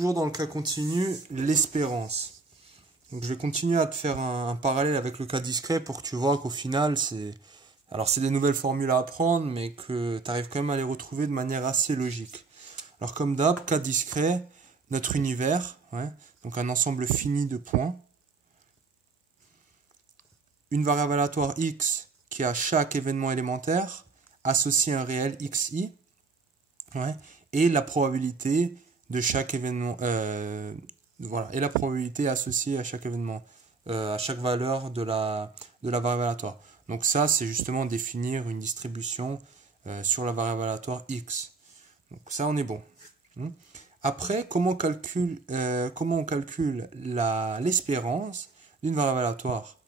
toujours dans le cas continu, l'espérance. Donc je vais continuer à te faire un parallèle avec le cas discret pour que tu vois qu'au final, c'est des nouvelles formules à apprendre, mais que tu arrives quand même à les retrouver de manière assez logique. Alors comme d'hab, cas discret, notre univers, donc un ensemble fini de points. Une variable aléatoire x qui a chaque événement élémentaire associé à un réel xi, et la probabilité de chaque événement, et la probabilité associée à chaque événement, à chaque valeur de la variable aléatoire. Donc ça, c'est justement définir une distribution sur la variable aléatoire x. Donc ça, on est bon. Après, comment on calcule l'espérance d'une variable aléatoire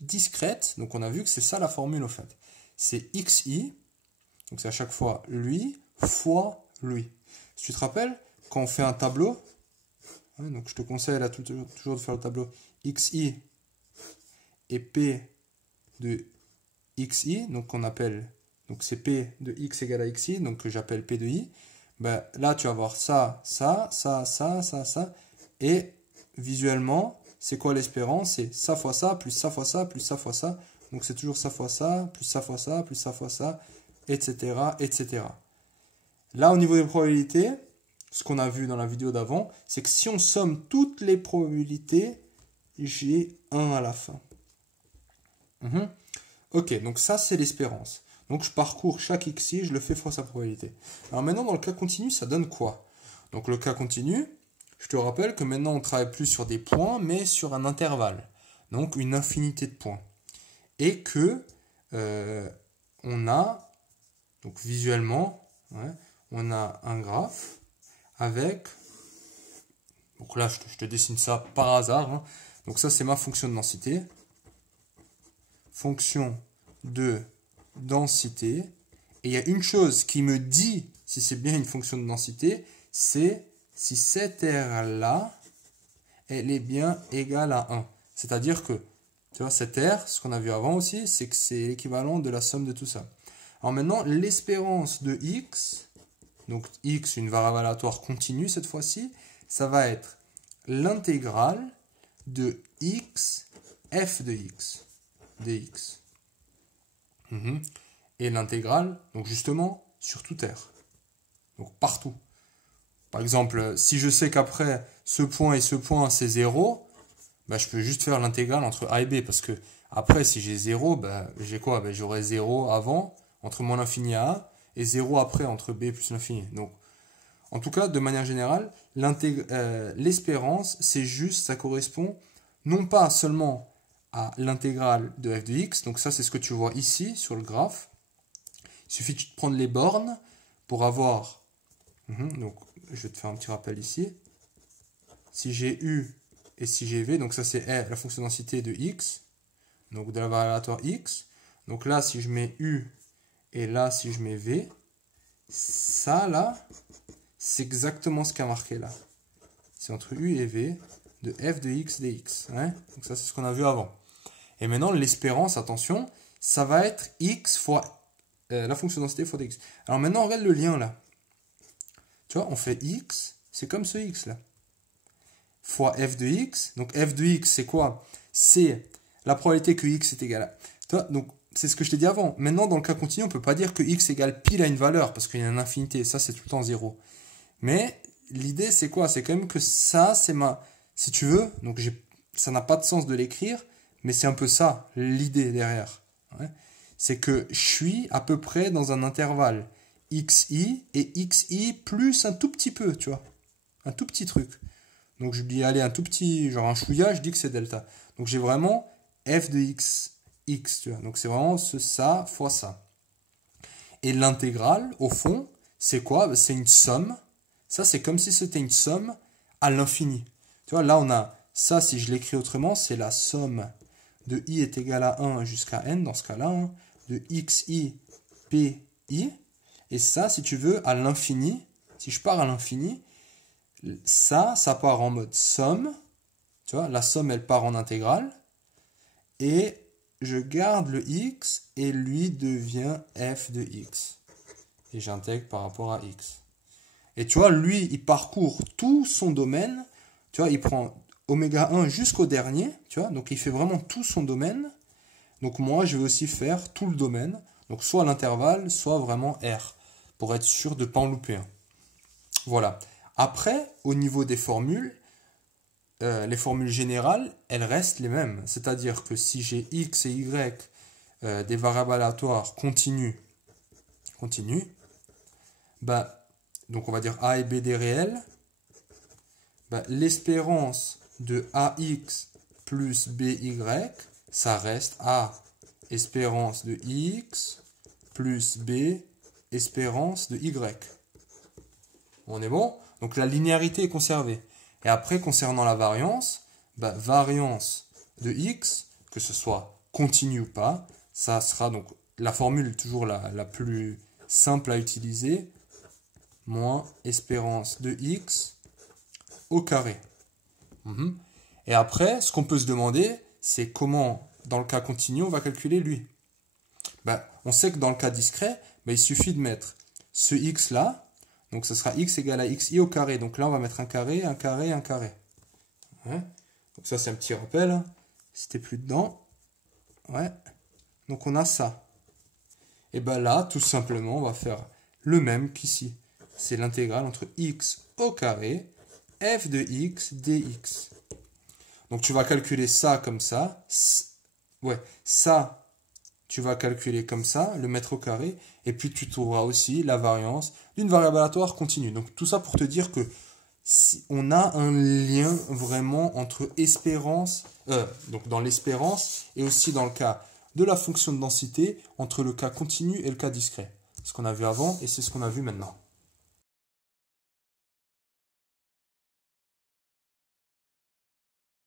discrète? Donc on a vu que c'est ça la formule en fait. C'est xi, donc c'est à chaque fois lui, fois lui. Si tu te rappelles, quand on fait un tableau, donc je te conseille là toujours de faire le tableau xi et p de xi, donc on appelle, donc c'est p de x égale à xi, donc que j'appelle p de i. Ben, là tu vas voir ça, et visuellement, c'est quoi l'espérance? C'est ça fois ça, plus ça fois ça, plus ça fois ça. Donc c'est toujours ça fois ça, plus ça fois ça, plus ça fois ça, etc., etc. Là, au niveau des probabilités, ce qu'on a vu dans la vidéo d'avant, c'est que si on somme toutes les probabilités, j'ai 1 à la fin. Ok, donc ça, c'est l'espérance. Donc je parcours chaque xi, je le fais fois sa probabilité. Alors maintenant, dans le cas continu, ça donne quoi? Donc le cas continu, je te rappelle que maintenant, on ne travaille plus sur des points, mais sur un intervalle. Donc une infinité de points. Et que on a, donc visuellement, on a un graphe avec, donc là je te dessine ça par hasard, donc ça c'est ma fonction de densité, fonction de densité, et il y a une chose qui me dit si c'est bien une fonction de densité, c'est si cette R là, elle est bien égale à 1. C'est-à-dire que, tu vois, cette R, ce qu'on a vu avant aussi, c'est que c'est l'équivalent de la somme de tout ça. Alors maintenant, l'espérance de x, donc x, une variable aléatoire continue cette fois-ci, ça va être l'intégrale de x, f de x, dx. Et l'intégrale, donc justement, sur toute R. Donc partout. Par exemple, si je sais qu'après ce point et ce point c'est 0, bah, je peux juste faire l'intégrale entre a et b. Parce que après, si j'ai 0, bah, j'ai quoi? Bah, j'aurai 0 avant, entre moins l'infini à a, et 0 après, entre b plus l'infini. Donc, en tout cas, de manière générale, l'espérance, c'est juste, ça correspond non pas seulement à l'intégrale de f de x, donc ça c'est ce que tu vois ici sur le graphe. Il suffit de prendre les bornes pour avoir, donc je vais te faire un petit rappel ici, si j'ai u et si j'ai v, donc ça c'est la fonction de densité de x, donc de la variable aléatoire x, donc là si je mets u et là si je mets v, ça là, c'est exactement ce qui a marqué là. C'est entre u et v de f de x dx. Donc ça c'est ce qu'on a vu avant. Et maintenant l'espérance, attention, ça va être x fois la fonction de densité fois dx. Alors maintenant on regarde le lien là. Tu vois, on fait x, c'est comme ce x là. Fois f de x. Donc f de x c'est quoi? C'est la probabilité que x est égal à... Tu vois, donc c'est ce que je t'ai dit avant. Maintenant dans le cas continu, on ne peut pas dire que x égale pile à une valeur parce qu'il y a une infinité. Ça c'est tout le temps 0. Mais l'idée c'est quoi? C'est quand même que ça c'est ma... Si tu veux, donc ça n'a pas de sens de l'écrire, mais c'est un peu ça l'idée derrière. C'est que je suis à peu près dans un intervalle xi et xi plus un tout petit peu, tu vois. Un tout petit truc. Donc je dis, allez, un tout petit, genre un chouïa, je dis que c'est delta. Donc j'ai vraiment f de x, tu vois. Donc c'est vraiment ça fois ça. Et l'intégrale, au fond, c'est quoi? C'est une somme. Ça, c'est comme si c'était une somme à l'infini. Tu vois, là, on a ça, si je l'écris autrement, c'est la somme de i est égal à 1 jusqu'à n, dans ce cas-là, de xi, pi. Et ça, si tu veux, à l'infini, si je pars à l'infini, ça part en mode somme. Tu vois, la somme, elle part en intégrale. Et je garde le x et lui devient f de x. Et j'intègre par rapport à x. Et tu vois, lui, il parcourt tout son domaine. Tu vois, il prend oméga 1 jusqu'au dernier. Tu vois, donc il fait vraiment tout son domaine. Donc moi, je vais aussi faire tout le domaine. Donc soit l'intervalle, soit vraiment R. Pour être sûr de ne pas en louper un. Voilà. Après, au niveau des formules, les formules générales, elles restent les mêmes. C'est-à-dire que si j'ai X et Y, des variables aléatoires continues, bah, donc on va dire A et B des réels, bah, l'espérance de AX plus BY, ça reste A, espérance de X, plus B, espérance de Y. On est bon? Donc la linéarité est conservée. Et après, concernant la variance, bah, variance de X, que ce soit continu ou pas, ça sera donc la formule toujours la plus simple à utiliser, moins espérance de X au carré. Et après, ce qu'on peut se demander, c'est comment, dans le cas continu, on va calculer lui. Ben, on sait que dans le cas discret, ben, il suffit de mettre ce x là, donc ce sera x égale à xi au carré. Donc là, on va mettre un carré, un carré, un carré. Ouais. Donc ça, c'est un petit rappel. Si t'es plus dedans. Ouais. Donc on a ça. Et ben là, tout simplement, on va faire le même qu'ici. C'est l'intégrale entre x au carré, f de x dx. Donc tu vas calculer ça comme ça. Ouais, ça, tu vas calculer comme ça, le mettre au carré. Et puis tu trouveras aussi la variance d'une variable aléatoire continue. Donc tout ça pour te dire que si on a un lien vraiment entre espérance, donc dans l'espérance, et aussi dans le cas de la fonction de densité, entre le cas continu et le cas discret. C'est ce qu'on a vu avant et c'est ce qu'on a vu maintenant.